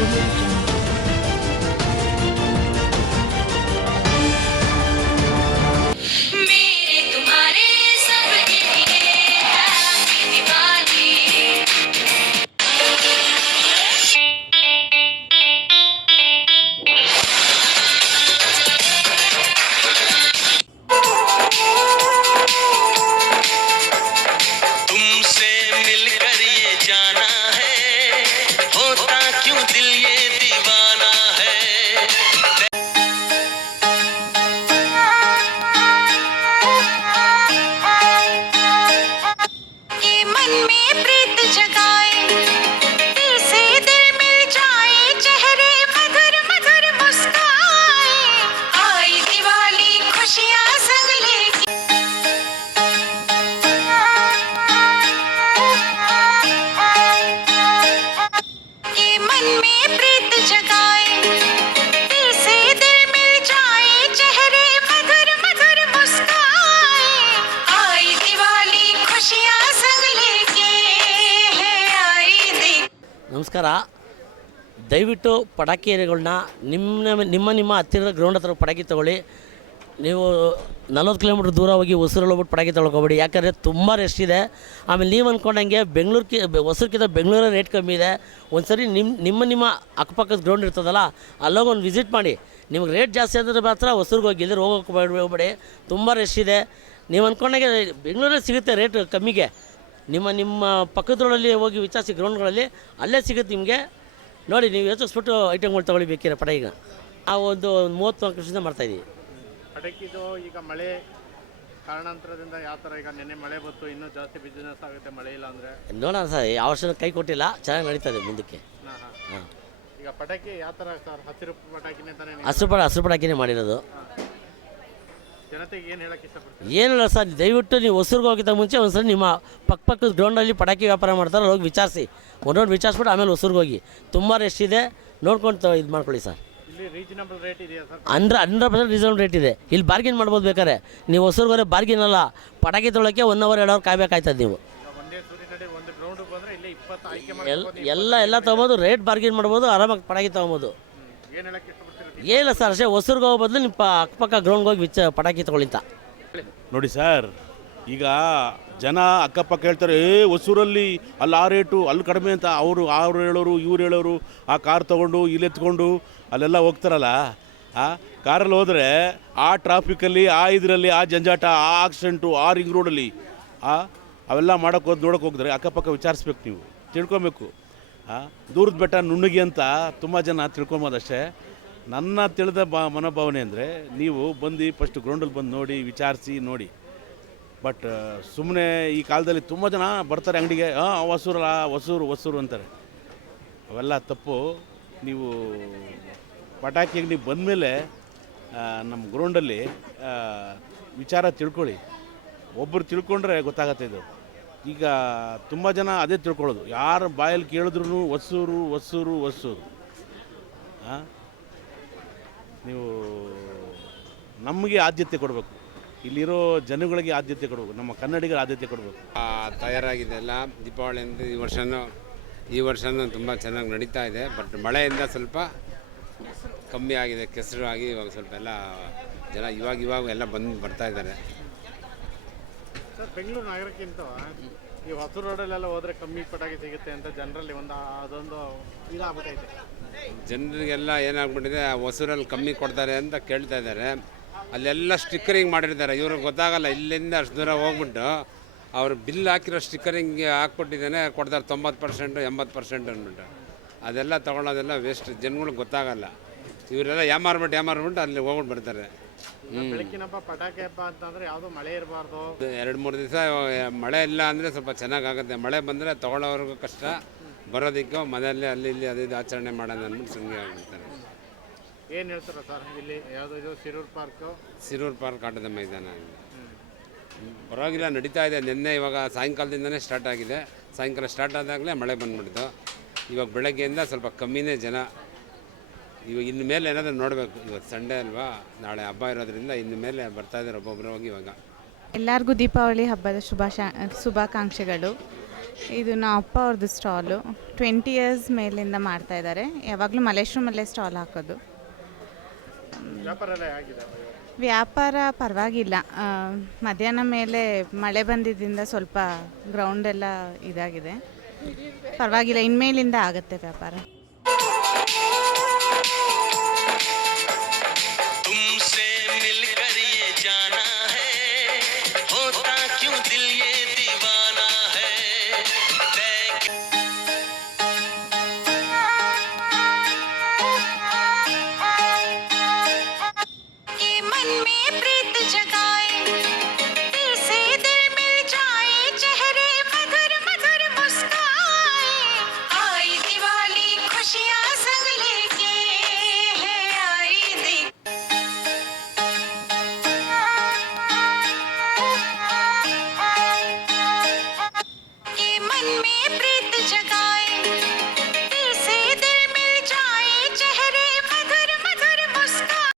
removed ನಮಸ್ಕಾರ. ದಯವಿಟ್ಟು ಪಟಾಕಿಗಳನ್ನ ನಿಮ್ಮ ನಿಮ್ಮ ನಿಮ್ಮ ಹತ್ತಿರದ ಗ್ರೌಂಡ್ ಹತ್ರ ಪಟಾಕಿ ತೊಗೊಳ್ಳಿ. ನೀವು ನಲ್ವತ್ತು ಕಿಲೋಮೀಟ್ರ್ ದೂರ ಹೋಗಿ ಹೊಸೂರಲ್ಲಿ ಹೋಗ್ಬಿಟ್ಟು ಪಟಾಕಿ ತೊಳ್ಕೊಬೇಡಿ ಯಾಕಂದರೆ ತುಂಬ ರೆಸ್ಟ್ ಇದೆ. ಆಮೇಲೆ ನೀವು ಅಂದ್ಕೊಂಡಂಗೆ ಬೆಂಗಳೂರಿಗೆ ಹೊಸೂರ್ಕಿಂತ ಬೆಂಗಳೂರ ರೇಟ್ ಕಮ್ಮಿ ಇದೆ. ಒಂದು ಸರಿ ನಿಮ್ಮ ನಿಮ್ಮ ನಿಮ್ಮ ಅಕ್ಕಪಕ್ಕದ ಗ್ರೌಂಡ್ ಇರ್ತದಲ್ಲ ಅಲ್ಲೋಗಿ ಒಂದು ವಿಸಿಟ್ ಮಾಡಿ. ನಿಮ್ಗೆ ರೇಟ್ ಜಾಸ್ತಿ ಅಂದರೆ ಮಾತ್ರ ಹೊಸರಿಗೆ ಹೋಗಿ ಇಲ್ಲದ್ರೆ ಹೋಗೋಕೆ ಹೋಗ್ಬೇಡಿ. ತುಂಬ ರೆಸ್ಟ್ ಇದೆ. ನೀವು ಅಂದ್ಕೊಂಡಂಗೆ ಬೆಂಗಳೂರಲ್ಲಿ ಸಿಗುತ್ತೆ ರೇಟ್ ಕಮ್ಮಿಗೆ. ನಿಮ್ಮ ನಿಮ್ಮ ಪಕ್ಕದೊಳಲ್ಲಿ ಹೋಗಿ ವಿಚಾರಿಸಿ ಗ್ರೌಂಡ್ಗಳಲ್ಲಿ ಅಲ್ಲೇ ಸಿಗುತ್ತೆ ನಿಮಗೆ. ನೋಡಿ ನೀವು ಯೋಚಿಸ್ಬಿಟ್ಟು ಐಟಮ್ಗಳು ತೊಗೊಳ್ಳಿ ಬೇಕಿರೋ ಪಟ ಈಗ. ಆ ಒಂದು ಮೂವತ್ತು ವರ್ಷದಿಂದ ಮಾಡ್ತಾಯಿದ್ದೀವಿ ಪಟಾಕಿದು ಈಗ ಮಳೆ ಕಾರಣಾಂತರದಿಂದ ಯಾವ ಥರ ಈಗ ನೆನ್ನೆ ಮಳೆ ಬಂತು ಇನ್ನೂ ಜಾಸ್ತಿ ಬಿಸ್ನೆಸ್ ಆಗುತ್ತೆ ಮಳೆ ಇಲ್ಲ ಅಂದರೆ? ನೋಡೋಣ ಸರ್ ಯಾವ ವರ್ಷ ಕೈ ಕೊಟ್ಟಿಲ್ಲ ಚೆನ್ನಾಗಿ ನಡೀತದೆ ಮುಂದಕ್ಕೆ. ಹಾಂ ಈಗ ಪಟಾಕಿ ಯಾವ ಥರ ಸರ್ ಹಸಿರು ಪಟಾಕಿನೇ ತಾನೇ ಹಸಿರು ಪಡ ಹಸಿರು ಪಟಾಕಿನೇ ಮಾಡಿರೋದು. ಏನಿಲ್ಲ ಸರ್ ದಯವಿಟ್ಟು ನೀವು ಹೊಸೂರ್ಗೆ ಹೋಗಿದ್ದ ಮುಂಚೆ ಒಂದ್ಸರಿ ನಿಮ್ಮ ಪಕ್ಕ ಪಕ್ಕದ ಗ್ರೌಂಡಲ್ಲಿ ಪಟಾಕಿ ವ್ಯಾಪಾರ ಮಾಡ್ತಾರೆ ಹೋಗಿ ವಿಚಾರಿಸಿ. ಒಂದೊಂದು ವಿಚಾರಿಸ್ಬಿಟ್ಟು ಆಮೇಲೆ ಹೊಸೂರ್ಗೆ ಹೋಗಿ. ತುಂಬ ರೆಸ್ಟ್ ಇದೆ. ನೋಡ್ಕೊಂಡು ಇದು ಮಾಡ್ಕೊಳ್ಳಿ ಸರ್. ಅಂಡ್ರ ಹಂಡ್ರೆಡ್ ಪರ್ಸೆಂಟ್ ರೀಸನಬಲ್ ರೇಟ್ ಇದೆ. ಇಲ್ಲಿ ಬಾರ್ಗಿನ್ ಮಾಡ್ಬೋದು ಬೇಕಾದ್ರೆ. ನೀವು ಹೊಸೂರ್ಗೋರೆ ಬಾರ್ಗಿನ್ ಅಲ್ಲ. ಪಟಾಕಿ ತೊಳಕ್ಕೆ ಒನ್ ಅವರ್ ಎರಡು ಅವರ್ ಕಾಯ್ಬೇಕಾಯ್ತದೆ ನೀವು. ಎಲ್ಲ ಎಲ್ಲ ತೊಗೊಬೋದು ರೇಟ್ ಬಾರ್ಗಿನ್ ಮಾಡ್ಬೋದು ಆರಾಮಾಗಿ ಪಟಾಕಿ ತೊಗೊಬೋದು. ಏನು ಏನಿಲ್ಲ ಸರ್, ಅಷ್ಟೇ ಹೊಸೂರ್ಗೆ ಹೋಗೋ ಬದಲು ನಿಮ್ಮ ಅಕ್ಕಪಕ್ಕ ಗ್ರೌಂಡ್ಗೆ ಹೋಗಿ ವಿಚ, ಪಟಾಕಿ ತಗೊಳಿಂತ ನೋಡಿ ಸರ್, ಈಗ ಜನ ಅಕ್ಕಪಕ್ಕ ಹೇಳ್ತಾರೆ, ಏ, ಹೊಸೂರಲ್ಲಿ ಅಲ್ಲಿ ಆ ರೇಟು, ಅಲ್ಲಿ ಕಡಿಮೆ ಅಂತ ಅವರು, ಅವ್ರು ಹೇಳೋರು, ಇವ್ರು ಹೇಳೋರು, ಆ ಕಾರ್ ತೊಗೊಂಡು, ಇಲ್ಲಿ ಎತ್ಕೊಂಡು, ಅಲ್ಲೆಲ್ಲ ಹೋಗ್ತಾರಲ್ಲ, ಆ, ಕಾರಲ್ಲಿ ಹೋದರೆ ಆ ಟ್ರಾಫಿಕಲ್ಲಿ ಆ ಇದರಲ್ಲಿ, ಆ ಜಂಜಾಟ, ಆ ಆಕ್ಸಿಡೆಂಟು ಆ ರಿಂಗ್ ರೋಡಲ್ಲಿ ಆ, ಅವೆಲ್ಲ ಮಾಡೋಕೆ ಹೋದ್, ನೋಡೋಕೆ ಹೋಗಿದ್ರೆ ಅಕ್ಕಪಕ್ಕ ವಿಚಾರಿಸ್ಬೇಕು ನೀವು, ತಿಳ್ಕೊಬೇಕು, ಆ, ದೂರದ ಬೆಟ್ಟ ನುಣ್ಣಗಿ ಅಂತ ತುಂಬ ಜನ ತಿಳ್ಕೊಬೋದಷ್ಟೇ ನನ್ನ ತಿಳಿದ ಬಾ ಮನೋಭಾವನೆ ಅಂದರೆ ನೀವು ಬಂದು ಫಸ್ಟ್ ಗ್ರೌಂಡಲ್ಲಿ ಬಂದು ನೋಡಿ, ವಿಚಾರಿಸಿ ನೋಡಿ. ಬಟ್ ಸುಮ್ಮನೆ ಈ ಕಾಲದಲ್ಲಿ ತುಂಬ ಜನ ಬರ್ತಾರೆ ಅಂಗಡಿಗೆ ಹಾಂ ಹೊಸೂರಲ್ಲ, ಹೊಸೂರು ಹೊಸೂರು ಅಂತಾರೆ. ಅವೆಲ್ಲ ತಪ್ಪು. ನೀವು ಪಟಾಕಿ ಅಂಗಡಿ ಬಂದಮೇಲೆ ನಮ್ಮ ಗ್ರೌಂಡಲ್ಲಿ ವಿಚಾರ ತಿಳ್ಕೊಳ್ಳಿ. ಒಬ್ಬರು ತಿಳ್ಕೊಂಡ್ರೆ ಗೊತ್ತಾಗತ್ತೆ ಇದು. ಈಗ ತುಂಬ ಜನ ಅದೇ ತಿಳ್ಕೊಳ್ಳೋದು. ಯಾರು ಬಾಯಲ್ಲಿ ಕೇಳಿದ್ರು ಹೊಸೂರು ಹೊಸೂರು ಹೊಸೂರು. ಹಾಂ ನೀವು ನಮಗೆ ಆದ್ಯತೆ ಕೊಡಬೇಕು. ಇಲ್ಲಿರೋ ಜನಗಳಿಗೆ ಆದ್ಯತೆ ಕೊಡಬೇಕು ನಮ್ಮ ಕನ್ನಡಿಗರ ಆದ್ಯತೆ ಕೊಡಬೇಕು. ಆ, ತಯಾರಾಗಿದೆ ಎಲ್ಲ. ದೀಪಾವಳಿ ಅಂತ ಈ ವರ್ಷನೂ ಈ ವರ್ಷನೂ ತುಂಬ ಚೆನ್ನಾಗಿ ನಡೀತಾ ಇದೆ. ಬಟ್ ಮಳೆಯಿಂದ ಸ್ವಲ್ಪ ಕಮ್ಮಿ ಆಗಿದೆ ಕೆಸರು ಆಗಿ ಇವಾಗ ಸ್ವಲ್ಪ ಎಲ್ಲ ಜನ ಇವಾಗ ಇವಾಗ ಎಲ್ಲ ಬಂದು ಬರ್ತಾ ಇದ್ದಾರೆ. ಸರ್ ಬೆಂಗಳೂರು ನಗರಕ್ಕಿಂತ ಈ ಹೊಸ ರೋಡಲ್ಲೆಲ್ಲ ಹೋದ್ರೆ ಕಮ್ಮಿ ಪಟಾಕಿ ಸಿಗುತ್ತೆ ಅಂತ ಜನರಲ್ಲಿ ಒಂದು ಅದೊಂದು ಇದಾಗ್ಬಿಟ್ಟೈತೆ ಜನರಿಗೆಲ್ಲ ಏನಾಗ್ಬಿಟ್ಟಿದೆ ಹೊಸೂರಲ್ಲಿ ಕಮ್ಮಿ ಕೊಡ್ತಾರೆ ಅಂತ ಕೇಳ್ತಾ ಇದ್ದಾರೆ. ಅಲ್ಲೆಲ್ಲ ಸ್ಟಿಕ್ಕರಿಂಗ್ ಮಾಡಿರ್ತಾರೆ. ಇವ್ರಿಗೆ ಗೊತ್ತಾಗಲ್ಲ, ಇಲ್ಲಿಂದ ಅಷ್ಟು ದೂರ ಹೋಗ್ಬಿಟ್ಟು ಅವ್ರು ಬಿಲ್ ಹಾಕಿರೋ ಸ್ಟಿಕ್ಕರಿಂಗ್ ಹಾಕ್ಬಿಟ್ಟಿದ್ದಾನೆ, ಕೊಡ್ತಾರೆ ತೊಂಬತ್ತು ಪರ್ಸೆಂಟು ಎಂಬತ್ತು ಪರ್ಸೆಂಟ್ ಅಂದ್ಬಿಟ್ಟು. ಅದೆಲ್ಲ ತೊಗೊಳೋದೆಲ್ಲ ವೇಸ್ಟ್ ಜನಗಳಿಗೆ ಗೊತ್ತಾಗಲ್ಲ. ಇವರೆಲ್ಲ ಯಾಮಾರ್ಬಿಟ್ಟು ಯಾಮಾರ್ಬಿಟ್ಟು ಅಲ್ಲಿ ಹೋಗ್ಬಿಟ್ಟು ಬರ್ತಾರೆ. ಬೆಳಕಿನ ಹಬ್ಬ ಪಟಾಕಿ ಹಬ್ಬ ಅಂತಂದ್ರೆ ಯಾವುದು ಮಳೆ ಇರಬಾರ್ದು. ಎರಡು ಮೂರು ದಿವಸ ಮಳೆ ಇಲ್ಲ ಅಂದರೆ ಸ್ವಲ್ಪ ಚೆನ್ನಾಗಾಗುತ್ತೆ. ಮಳೆ ಬಂದರೆ ತಗೊಳ್ಳೋರ್ಗು ಕಷ್ಟ. ಬರೋದಿಕ್ಕ ಮನೆಯಲ್ಲಿ ಅಲ್ಲಿ ಇಲ್ಲಿ ಅದು ಇದು ಆಚರಣೆ ಮಾಡೋಣ ಅಂದ್ಬಿಟ್ಟು ಸುಮ್ಮನೆ ಆಗಿಬಿಡ್ತಾರೆ ಏನು ಹೇಳ್ತೀರಾ ಸರ್ ಇಲ್ಲಿ? ಯಾವುದು ಇದು? ಸಿರೂರ್ ಪಾರ್ಕು? ಸಿರೂರ್ ಪಾರ್ಕ್ ಆಟದ ಮೈದಾನ. ಪರವಾಗಿಲ್ಲ ನಡೀತಾ ಇದೆ. ನಿನ್ನೆ ಇವಾಗ ಸಾಯಂಕಾಲದಿಂದನೇ ಸ್ಟಾರ್ಟ್ ಆಗಿದೆ. ಸಾಯಂಕಾಲ ಸ್ಟಾರ್ಟ್ ಆದಾಗಲೇ ಮಳೆ ಬಂದ್ಬಿಡ್ತು. ಇವಾಗ ಬೆಳಗ್ಗೆಯಿಂದ ಸ್ವಲ್ಪ ಕಮ್ಮಿನೇ ಜನ. ಇವಾಗ ಇನ್ನು ಮೇಲೆ ಏನಾದರೂ ನೋಡಬೇಕು. ಇವತ್ತು ಸಂಡೇ ಅಲ್ವಾ? ನಾಳೆ ಹಬ್ಬ ಇರೋದ್ರಿಂದ ಇನ್ನು ಮೇಲೆ ಬರ್ತಾ ಇದ್ದಾರೆ ಒಬ್ಬೊಬ್ಬರು ಹೋಗಿ ಇವಾಗ. ಎಲ್ಲರಿಗೂ ದೀಪಾವಳಿ ಹಬ್ಬದ ಶುಭಾಶ ಶುಭಾಕಾಂಕ್ಷೆಗಳು. ಇದು ನಮ್ಮ ಅಪ್ಪ ಅವ್ರದ್ದು ಸ್ಟಾಲು. ಟ್ವೆಂಟಿ ಇಯರ್ಸ್ ಮೇಲಿಂದ ಮಾಡ್ತಾ ಇದ್ದಾರೆ. ಯಾವಾಗಲೂ ಮಲ್ಲೇಶ್ವರಮಲ್ಲೇ ಸ್ಟಾಲ್ ಹಾಕೋದು. ವ್ಯಾಪಾರ ಎಲ್ಲ ಆಗಿದೆ ವ್ಯಾಪಾರ ಪರವಾಗಿಲ್ಲ. ಮಧ್ಯಾಹ್ನ ಮೇಲೆ ಮಳೆ ಬಂದಿದ್ದರಿಂದ ಸ್ವಲ್ಪ ಗ್ರೌಂಡ್ ಎಲ್ಲ ಇದಾಗಿದೆ. ಪರವಾಗಿಲ್ಲ ಇನ್ಮೇಲಿಂದ ಆಗುತ್ತೆ ವ್ಯಾಪಾರ.